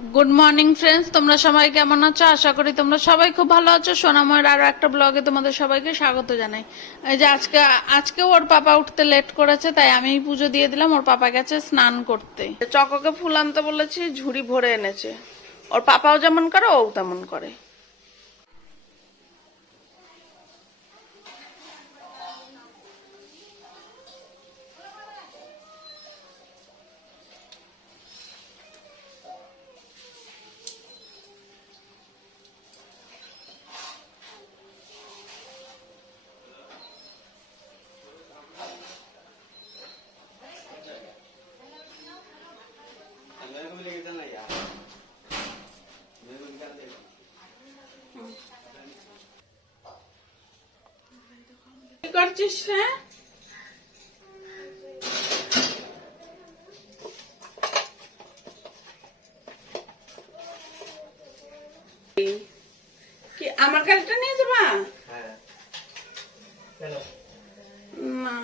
Good morning friends তোমরা সবাই কেমন আছো? আশা করি তোমরা সবাই খুব ভালো আছো। সোনাময়ের আরও একটা ব্লগে তোমাদের সবাইকে স্বাগত জানাই। এই যে আজকে আজকে ওর পাপা উঠতে লেট করেছে, তাই আমি পুজো দিয়ে দিলাম। ওর পাপা গেছে স্নান করতে। চককে ফুল আনতে বলেছি, ঝুড়ি ভরে এনেছে। ওর পাপাও যেমন করে ও তেমন করে। করছিস রে কি আমার গাড়িটা নিয়ে যাবা? হ্যাঁ। না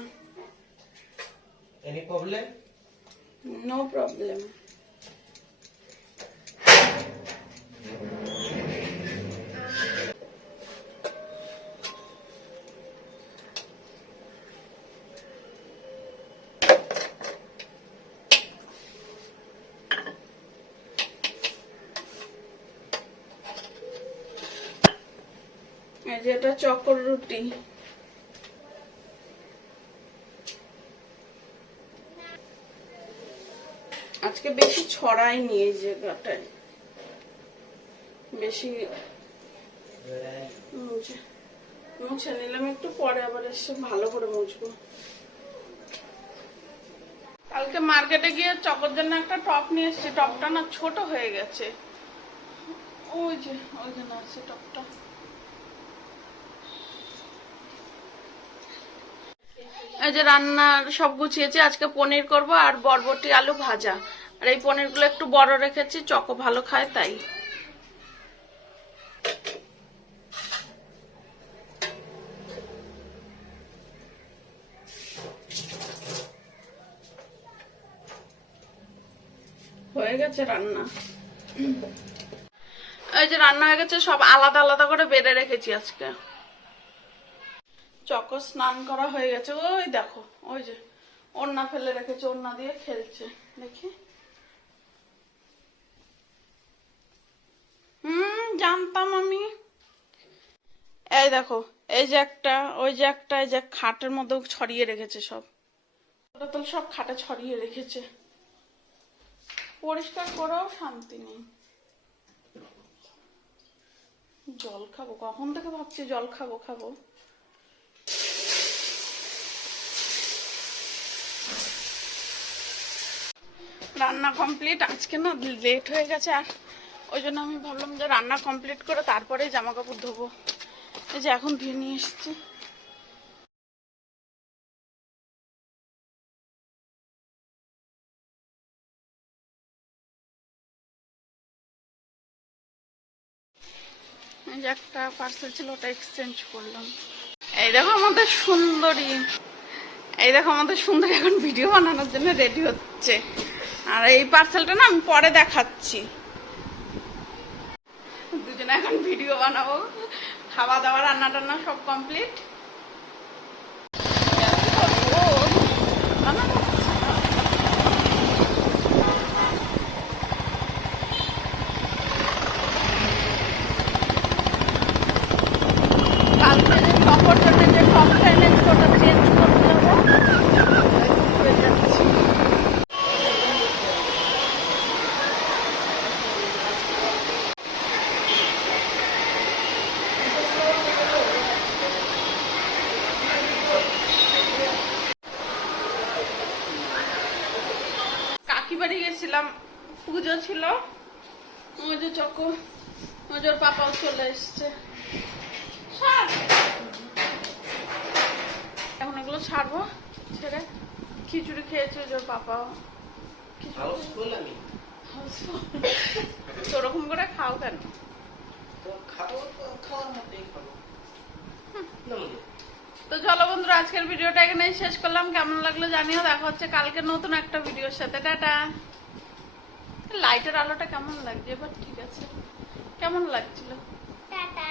এনি প্রবলেম নো প্রবলেম যে এটা চকর রুটি। আজকে বেশি ছড়াইনি এই জায়গাটায়। বেশি মুছে নিলাম, একটু পরে আবার এসে ভালো করে মুছবো। কালকে মার্কেটে গিয়ে চকর জন্য একটা টপ নিয়ে এসেছি, টপটা না ছোট হয়ে গেছে। ওই যে, ওই জন্য আছে টপটা। যে রান্নার সব গুছিয়েছি, আজকে পনির করব আর বরবটি আলু ভাজা। আর এই পনিরগুলো একটু বড় রেখেছি, চকো ভালো খায় তাই। হয়ে গেছে রান্না। এই যে রান্না হয়ে গেছে, সব আলাদা আলাদা করে বেড়ে রেখেছি আজকে। চকো স্নান করা হয়ে গেছে। ওই দেখো, ওই যে ওড়না ফেলে রেখেছে, ওড়না দিয়ে খেলছে। দেখি। হুম, জানতাম আমি। এই দেখো, এই যে একটা, ওই যে একটা, এই যে খাটের মধ্যে ছড়িয়ে রেখেছে সব। ওটা তো সব খাটে ছড়িয়ে রেখেছে। পরিষ্কার করেও শান্তি নেই। জল খাব, কখন থেকে ভাবছি জল খাব খাব। রান্না কমপ্লিট আজকে না লেট হয়ে গেছে আর ওই জন্য আমি ভাবলাম যে রান্না কমপ্লিট করে তারপরে জামা কাপড় ধোবো। এই যে এখন ধুয়ে নিয়ে এসছি। একটা পার্সেল ছিল, ওটা এক্সচেঞ্জ করলাম। এই দেখো আমাদের সুন্দরী। এই দেখো আমাদের সুন্দর এখন ভিডিও বানানোর জন্য রেডি হচ্ছে। আর এই পার্সেলটা না আমি পরে দেখাচ্ছি। দুজনে এখন ভিডিও বানাবো। খাওয়া দাওয়া রান্না টান্না সব কমপ্লিট কালকে যে টপর জন্য যে টপটা এনেছি ওটা চেঞ্জ করতে যাব হয়ে যাচ্ছি কাকি বাড়ি গেছিলাম পুজো ছিল। যে চকো ওর পাপাও চলে এসছে। এখন এগুলো ছাড়বো ছেড়ে খিচুড়ি খেয়েছে ওর পাপাও। তো ওরকম করে খাও কেন? তো খাব খাওয়ার মতোই খাব। তো চলো বন্ধু আজকের ভিডিওটা এখানেই শেষ করলাম। কেমন লাগল জানিও, দেখা হচ্ছে কালকে নতুন একটা ভিডিওর সাথে। টাটা। লাইটের আলোটা কেমন লাগছে? এবার ঠিক আছে। কেমন লাগছিল? টাটা।